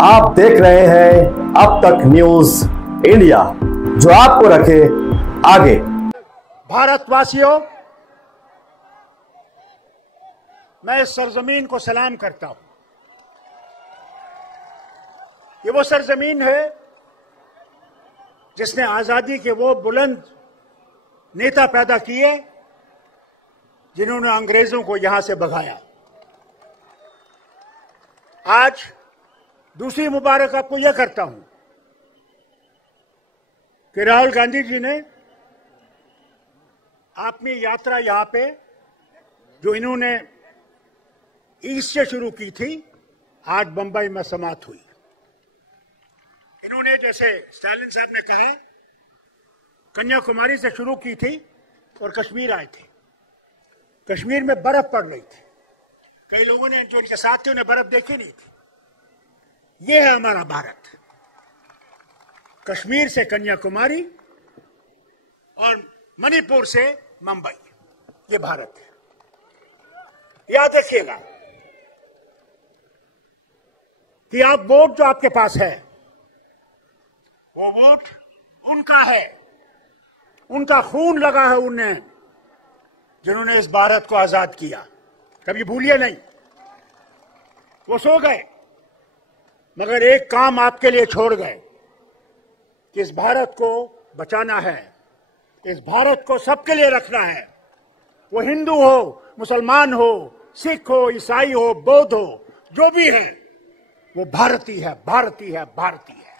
आप देख रहे हैं अब तक न्यूज इंडिया, जो आपको रखे आगे। भारतवासियों, मैं इस सरजमीन को सलाम करता हूं। ये वो सरजमीन है जिसने आजादी के वो बुलंद नेता पैदा किए जिन्होंने अंग्रेजों को यहां से भगाया। आज दूसरी मुबारक आपको यह करता हूं कि राहुल गांधी जी ने अपनी यात्रा यहां पे जो इन्होंने ईस्ट से शुरू की थी, आज बंबई में समाप्त हुई। इन्होंने, जैसे स्टालिन साहब ने कहा, कन्याकुमारी से शुरू की थी और कश्मीर आए थे। कश्मीर में बर्फ पड़ रही थी, कई लोगों ने जो इनके साथ थे उन्हें बर्फ देखी नहीं थी। ये है हमारा भारत, कश्मीर से कन्याकुमारी और मणिपुर से मुंबई, ये भारत है। याद रखिएगा कि आप वोट जो आपके पास है वो वोट उनका है, उनका खून लगा है उन्हें जिन्होंने इस भारत को आजाद किया। कभी भूलिए नहीं, वो सो गए मगर एक काम आपके लिए छोड़ गए कि इस भारत को बचाना है, इस भारत को सबके लिए रखना है। वो हिंदू हो, मुसलमान हो, सिख हो, ईसाई हो, बौद्ध हो, जो भी है वो भारतीय है, भारतीय है, भारतीय है।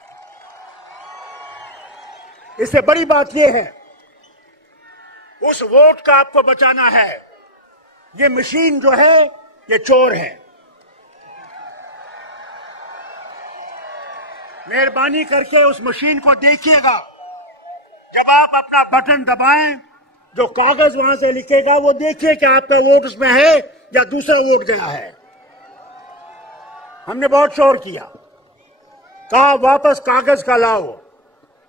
इससे बड़ी बात यह है, उस वोट का आपको बचाना है। ये मशीन जो है ये चोर है। मेहरबानी करके उस मशीन को देखिएगा। जब आप अपना बटन दबाएं, जो कागज वहां से लिखेगा वो देखिए कि आपका वोट उसमें है या दूसरा वोट गया है। हमने बहुत शोर किया, कहा वापस कागज का लाओ,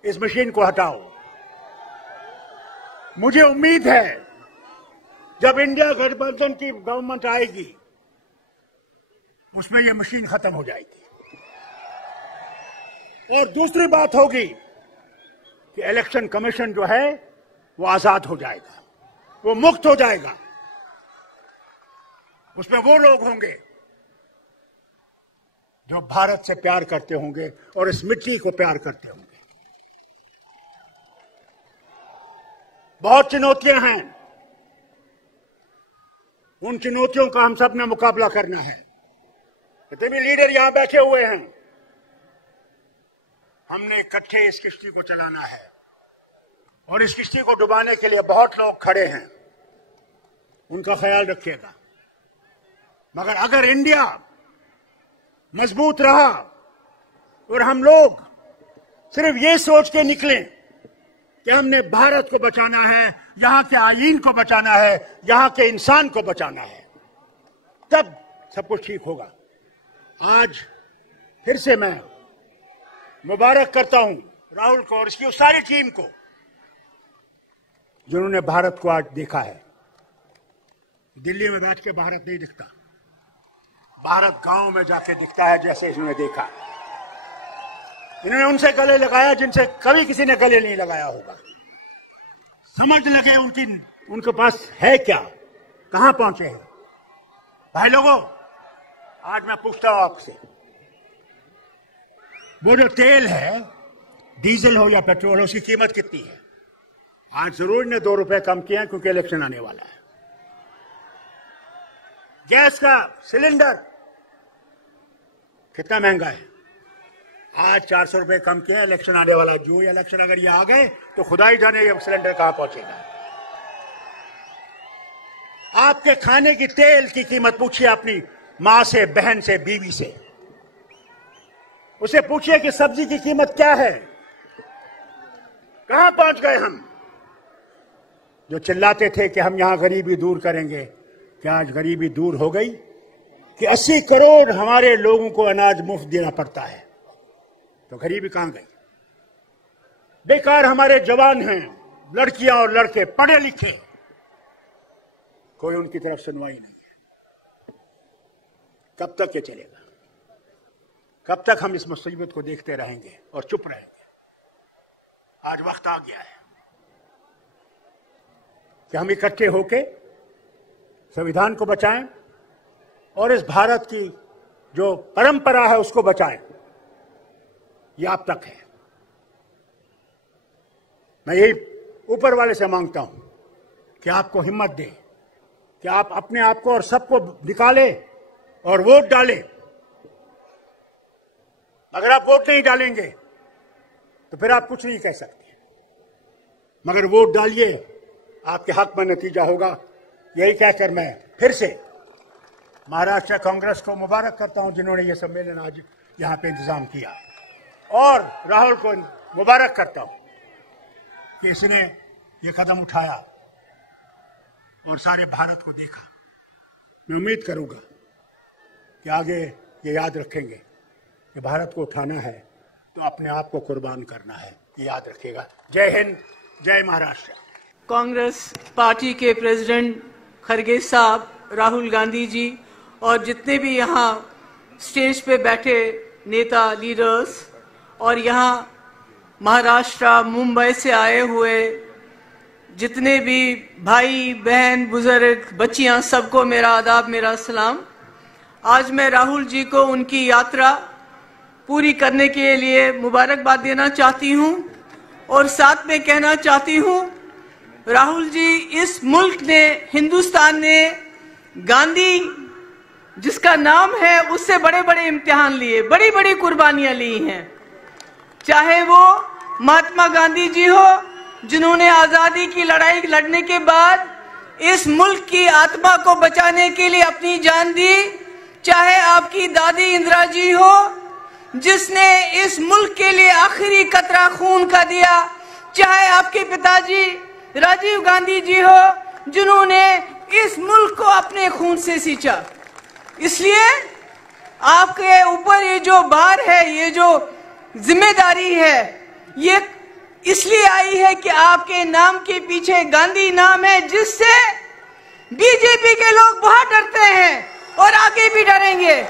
इस मशीन को हटाओ। मुझे उम्मीद है जब इंडिया गठबंधन की गवर्नमेंट आएगी उसमें यह मशीन खत्म हो जाएगी। और दूसरी बात होगी कि इलेक्शन कमीशन जो है वो आजाद हो जाएगा, वो मुक्त हो जाएगा। उसमें वो लोग होंगे जो भारत से प्यार करते होंगे और इस मिट्टी को प्यार करते होंगे। बहुत चुनौतियां हैं, उन चुनौतियों का हम सब ने मुकाबला करना है। जितने भी लीडर यहां बैठे हुए हैं, हमने इकट्ठे इस किश्ती को चलाना है और इस किश्ती को डुबाने के लिए बहुत लोग खड़े हैं, उनका ख्याल रखिएगा। मगर अगर इंडिया मजबूत रहा और हम लोग सिर्फ ये सोच के निकले कि हमने भारत को बचाना है, यहां के आईन को बचाना है, यहां के इंसान को बचाना है, तब सब कुछ ठीक होगा। आज फिर से मैं मुबारक करता हूं राहुल को और इसकी उस सारी टीम को जिन्होंने भारत को आज देखा है। दिल्ली में बैठ के भारत नहीं दिखता, भारत गांव में जाके दिखता है, जैसे इन्होंने देखा। इन्होंने उनसे गले लगाया जिनसे कभी किसी ने गले नहीं लगाया होगा। समझ लगे उनके पास है क्या, कहां पहुंचे हैं। भाई लोगों, आज मैं पूछता हूं आपसे, वो जो तेल है, डीजल हो या पेट्रोल हो, उसकी कीमत कितनी है? आज जरूर ने 2 रुपए कम किए हैं क्योंकि इलेक्शन आने वाला है। गैस का सिलेंडर कितना महंगा है? आज 400 रुपए कम किए हैं, इलेक्शन आने वाला है। जो इलेक्शन अगर ये आ गए तो खुदा ही जाने ये सिलेंडर कहां पहुंचेगा। आपके खाने की तेल की कीमत पूछिए अपनी मां से, बहन से, बीवी से। उसे पूछिए कि सब्जी की कीमत क्या है, कहां पहुंच गए हम। जो चिल्लाते थे कि हम यहां गरीबी दूर करेंगे, क्या आज गरीबी दूर हो गई कि 80 करोड़ हमारे लोगों को अनाज मुफ्त देना पड़ता है? तो गरीबी कहां गई? बेकार हमारे जवान हैं, लड़कियां और लड़के पढ़े लिखे, कोई उनकी तरफ सुनवाई नहीं है। कब तक ये चलेगा? कब तक हम इस मुसीबत को देखते रहेंगे और चुप रहेंगे? आज वक्त आ गया है कि हम इकट्ठे होके संविधान को बचाएं और इस भारत की जो परंपरा है उसको बचाएं। ये आप तक है। मैं यही ऊपर वाले से मांगता हूं कि आपको हिम्मत दे कि आप अपने आप को और सबको निकाले और वोट डालें। अगर आप वोट नहीं डालेंगे तो फिर आप कुछ नहीं कह सकते, मगर वोट डालिए, आपके हक में नतीजा होगा। यही कहकर मैं फिर से महाराष्ट्र कांग्रेस को मुबारक करता हूं जिन्होंने ये सम्मेलन आज यहां पे इंतजाम किया, और राहुल को मुबारक करता हूं कि इसने ये कदम उठाया और सारे भारत को देखा। मैं उम्मीद करूंगा कि आगे ये याद रखेंगे कि भारत को उठाना है तो अपने आप को कुर्बान करना है। ये याद रखिएगा। जय हिंद, जय महाराष्ट्र। कांग्रेस पार्टी के प्रेसिडेंट खरगे साहब, राहुल गांधी जी और जितने भी यहाँ स्टेज पे बैठे नेता लीडर्स और यहाँ महाराष्ट्र मुंबई से आए हुए जितने भी भाई बहन बुजुर्ग बच्चियां, सबको मेरा आदाब, मेरा सलाम। आज मैं राहुल जी को उनकी यात्रा पूरी करने के लिए मुबारकबाद देना चाहती हूं और साथ में कहना चाहती हूं, राहुल जी, इस मुल्क ने, हिंदुस्तान ने गांधी जिसका नाम है उससे बड़े बड़े इम्तिहान लिए, बड़ी बड़ी कुर्बानियां ली हैं। चाहे वो महात्मा गांधी जी हो जिन्होंने आजादी की लड़ाई लड़ने के बाद इस मुल्क की आत्मा को बचाने के लिए अपनी जान दी, चाहे आपकी दादी इंदिरा जी हो जिसने इस मुल्क के लिए आखिरी कतरा खून का दिया, चाहे आपके पिताजी राजीव गांधी जी हो जिन्होंने इस मुल्क को अपने खून से सींचा। इसलिए आपके ऊपर ये जो भार है, ये जो जिम्मेदारी है, ये इसलिए आई है कि आपके नाम के पीछे गांधी नाम है, जिससे बीजेपी के लोग बहुत डरते हैं और आगे भी डरेंगे।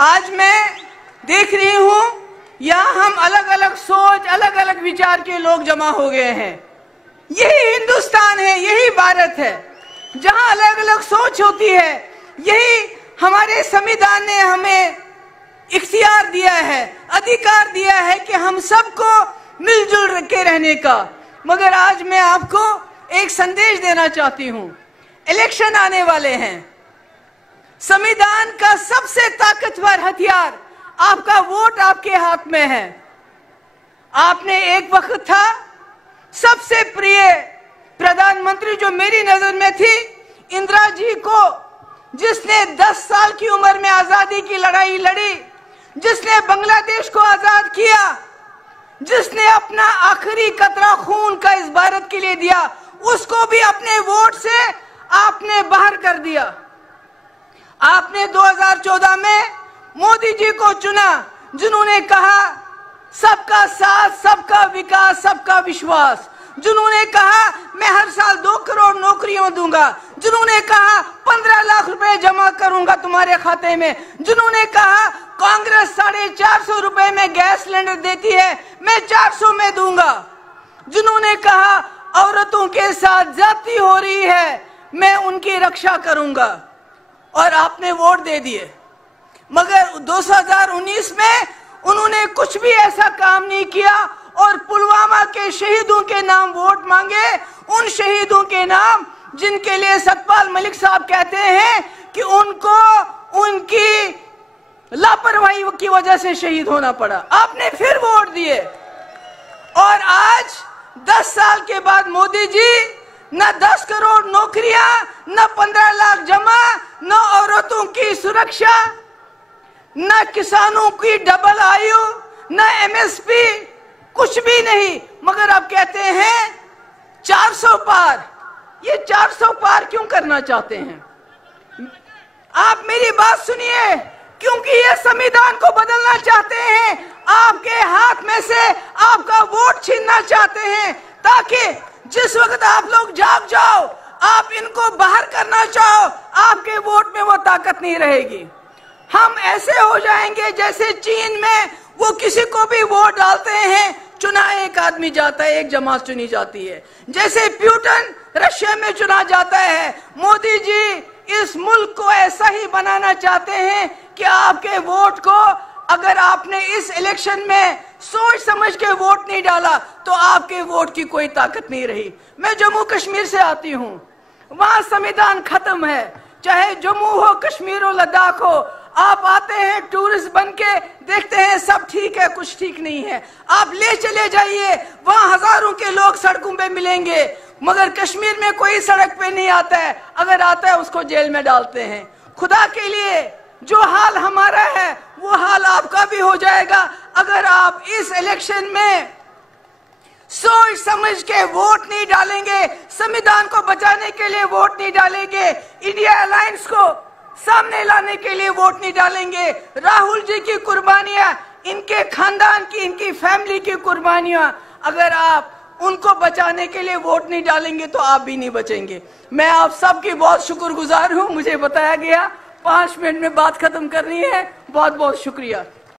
आज मैं देख रही हूं यहाँ हम अलग अलग सोच, अलग अलग विचार के लोग जमा हो गए हैं। यही हिंदुस्तान है, यही भारत है जहां अलग अलग सोच होती है। यही हमारे संविधान ने हमें इख्तियार दिया है, अधिकार दिया है कि हम सबको मिलजुल के रहने का। मगर आज मैं आपको एक संदेश देना चाहती हूं। इलेक्शन आने वाले हैं। संविधान का सबसे ताकतवर हथियार आपका वोट आपके हाथ में है। आपने एक वक्त था सबसे प्रिय प्रधानमंत्री जो मेरी नजर में थी, इंदिरा जी को, जिसने 10 साल की उम्र में आजादी की लड़ाई लड़ी, जिसने बांग्लादेश को आजाद किया, जिसने अपना आखिरी कतरा खून का इस भारत के लिए दिया, उसको भी अपने वोट से आपने बाहर कर दिया। आपने 2014 में मोदी जी को चुना जिन्होंने कहा सबका साथ, सबका विकास, सबका विश्वास, जिन्होंने कहा मैं हर साल 2 करोड़ नौकरियां दूंगा, जिन्होंने कहा 15 लाख रुपए जमा करूंगा तुम्हारे खाते में, जिन्होंने कहा कांग्रेस 450 रुपए में गैस सिलेंडर देती है, मैं 400 में दूंगा, जिन्होंने कहा औरतों के साथ ज्यादती हो रही है, मैं उनकी रक्षा करूंगा, और आपने वोट दे दिए। मगर 2019 में उन्होंने कुछ भी ऐसा काम नहीं किया और पुलवामा के शहीदों के नाम वोट मांगे, उन शहीदों के नाम जिनके लिए सतपाल मलिक साहब कहते हैं कि उनको उनकी लापरवाही की वजह से शहीद होना पड़ा। आपने फिर वोट दिए और आज 10 साल के बाद मोदी जी न 10 करोड़ नौकरियां, न 15 लाख जमा, न औरतों की सुरक्षा, न किसानों की डबल आयु, न एमएसपी, कुछ भी नहीं। मगर आप कहते हैं 400 पार। ये 400 पार क्यों करना चाहते हैं? आप मेरी बात सुनिए, क्योंकि ये संविधान को बदलना चाहते हैं, आपके हाथ में से आपका वोट छीनना चाहते हैं, ताकि जिस वक्त आप लोग जाग जाओ, आप इनको बाहर करना चाहो, आपके वोट में वो ताकत नहीं रहेगी। हम ऐसे हो जाएंगे जैसे चीन में वो किसी को भी वोट डालते हैं, चुना एक आदमी जाता है, एक जमात चुनी जाती है। जैसे प्यूटन रशिया में चुना जाता है, मोदी जी इस मुल्क को ऐसा ही बनाना चाहते हैं कि आपके वोट को, अगर आपने इस इलेक्शन में सोच समझ के वोट नहीं डाला तो आपके वोट की कोई ताकत नहीं रही। मैं जम्मू कश्मीर से आती हूँ, वहां संविधान खत्म है, चाहे जम्मू हो, कश्मीर हो, लद्दाख हो। आप आते हैं टूरिस्ट बन के, देखते हैं सब ठीक है, कुछ ठीक नहीं है। आप ले चले जाइए, वहां हजारों के लोग सड़कों पे मिलेंगे, मगर कश्मीर में कोई सड़क पे नहीं आता है, अगर आता है उसको जेल में डालते हैं। खुदा के लिए जो हाल हमारा है वो हाल आपका भी हो जाएगा अगर आप इस इलेक्शन में सोच समझ के वोट नहीं डालेंगे, संविधान को बचाने के लिए वोट नहीं डालेंगे, इंडिया अलायंस को सामने लाने के लिए वोट नहीं डालेंगे। राहुल जी की कुर्बानियां, इनके खानदान की, इनकी फैमिली की कुर्बानियां, अगर आप उनको बचाने के लिए वोट नहीं डालेंगे तो आप भी नहीं बचेंगे। मैं आप सबकी बहुत शुक्रगुजार हूं। मुझे बताया गया 5 मिनट में बात खत्म करनी है। बहुत बहुत शुक्रिया।